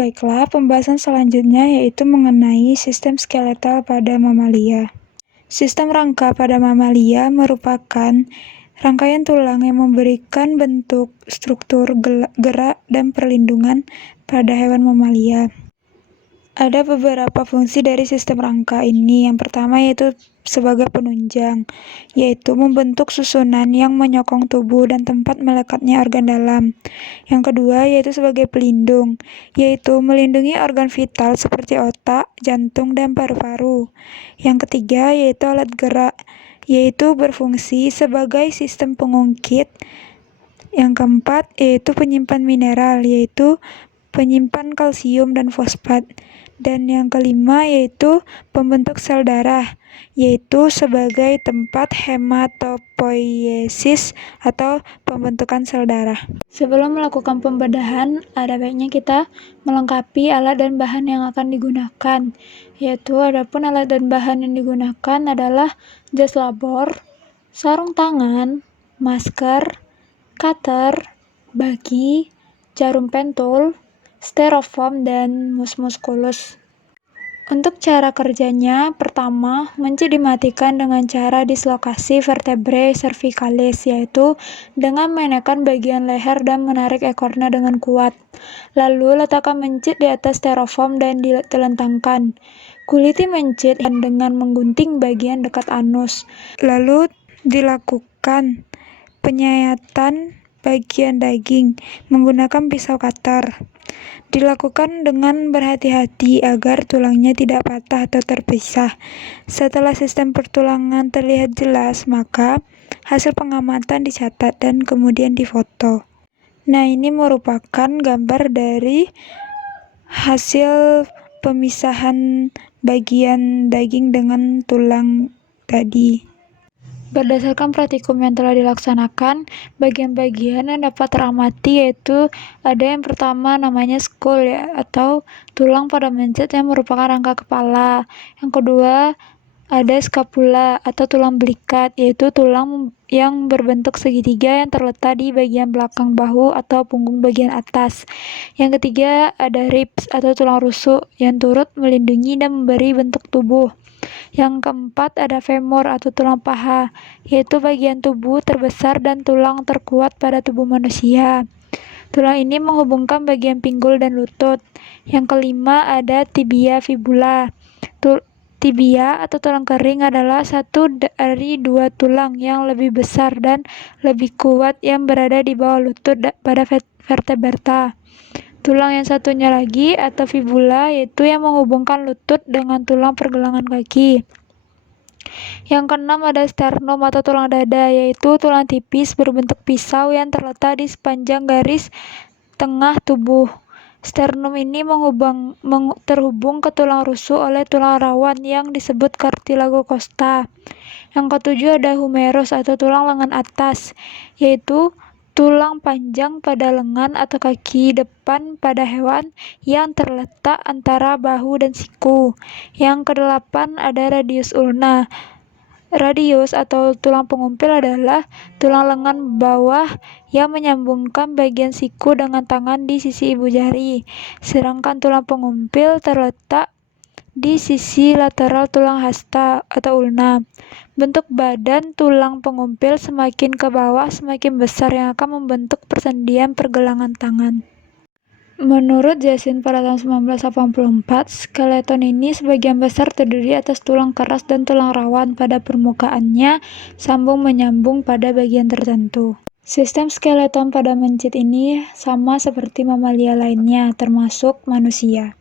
Baiklah, pembahasan selanjutnya yaitu mengenai sistem skeletal pada mamalia. Sistem rangka pada mamalia merupakan rangkaian tulang yang memberikan bentuk, struktur, gerak, dan perlindungan pada hewan mamalia. Ada beberapa fungsi dari sistem rangka ini. Yang pertama yaitu sebagai penunjang, yaitu membentuk susunan yang menyokong tubuh dan tempat melekatnya organ dalam. Yang kedua yaitu sebagai pelindung, yaitu melindungi organ vital seperti otak, jantung, dan paru-paru. Yang ketiga yaitu alat gerak, yaitu berfungsi sebagai sistem pengungkit. Yang keempat yaitu penyimpan mineral, yaitu penyimpan kalsium dan fosfat. Dan yang kelima yaitu pembentuk sel darah, yaitu sebagai tempat hematopoiesis atau pembentukan sel darah. Sebelum melakukan pembedahan, ada baiknya kita melengkapi alat dan bahan yang akan digunakan, yaitu adapun alat dan bahan yang digunakan adalah jas labor, sarung tangan, masker, cutter, bagi, jarum pentul, styrofoam, dan mus musculus. Untuk cara kerjanya, pertama, mencit dimatikan dengan cara dislokasi vertebrae cervicalis, yaitu dengan menekan bagian leher dan menarik ekornya dengan kuat. Lalu, letakkan mencit di atas styrofoam dan dilentangkan. Kuliti mencit dengan menggunting bagian dekat anus. Lalu, dilakukan penyayatan bagian daging menggunakan pisau cutter. Dilakukan dengan berhati-hati agar tulangnya tidak patah atau terpisah. Setelah sistem pertulangan terlihat jelas, maka hasil pengamatan dicatat dan kemudian difoto. Nah, ini merupakan gambar dari hasil pemisahan bagian daging dengan tulang tadi. Berdasarkan praktikum yang telah dilaksanakan, bagian-bagian yang dapat teramati yaitu ada yang pertama namanya skull, ya, atau tulang pada mencit yang merupakan rangka kepala. Yang kedua ada scapula atau tulang belikat, yaitu tulang yang berbentuk segitiga yang terletak di bagian belakang bahu atau punggung bagian atas. Yang ketiga ada ribs atau tulang rusuk yang turut melindungi dan memberi bentuk tubuh. Yang keempat ada femur atau tulang paha, yaitu bagian tubuh terbesar dan tulang terkuat pada tubuh manusia. Tulang ini menghubungkan bagian pinggul dan lutut. Yang kelima ada tibia fibula. Tibia atau tulang kering adalah satu dari dua tulang yang lebih besar dan lebih kuat yang berada di bawah lutut pada vertebrata. Tulang yang satunya lagi atau fibula yaitu yang menghubungkan lutut dengan tulang pergelangan kaki. Yang keenam ada sternum atau tulang dada, yaitu tulang tipis berbentuk pisau yang terletak di sepanjang garis tengah tubuh. Sternum ini terhubung ke tulang rusuk oleh tulang rawan yang disebut cartilago costa. Yang ketujuh ada humerus atau tulang lengan atas, yaitu tulang panjang pada lengan atau kaki depan pada hewan yang terletak antara bahu dan siku. Yang kedelapan ada radius ulna. Radius atau tulang pengumpil adalah tulang lengan bawah yang menyambungkan bagian siku dengan tangan di sisi ibu jari. Sedangkan tulang pengumpil terletak di sisi lateral tulang hasta atau ulna. Bentuk badan tulang pengumpil semakin ke bawah semakin besar yang akan membentuk persendian pergelangan tangan. Menurut Jasin pada tahun 1984, skeleton ini sebagian besar terdiri atas tulang keras dan tulang rawan pada permukaannya sambung menyambung pada bagian tertentu. Sistem skeleton pada mencit ini sama seperti mamalia lainnya, termasuk manusia.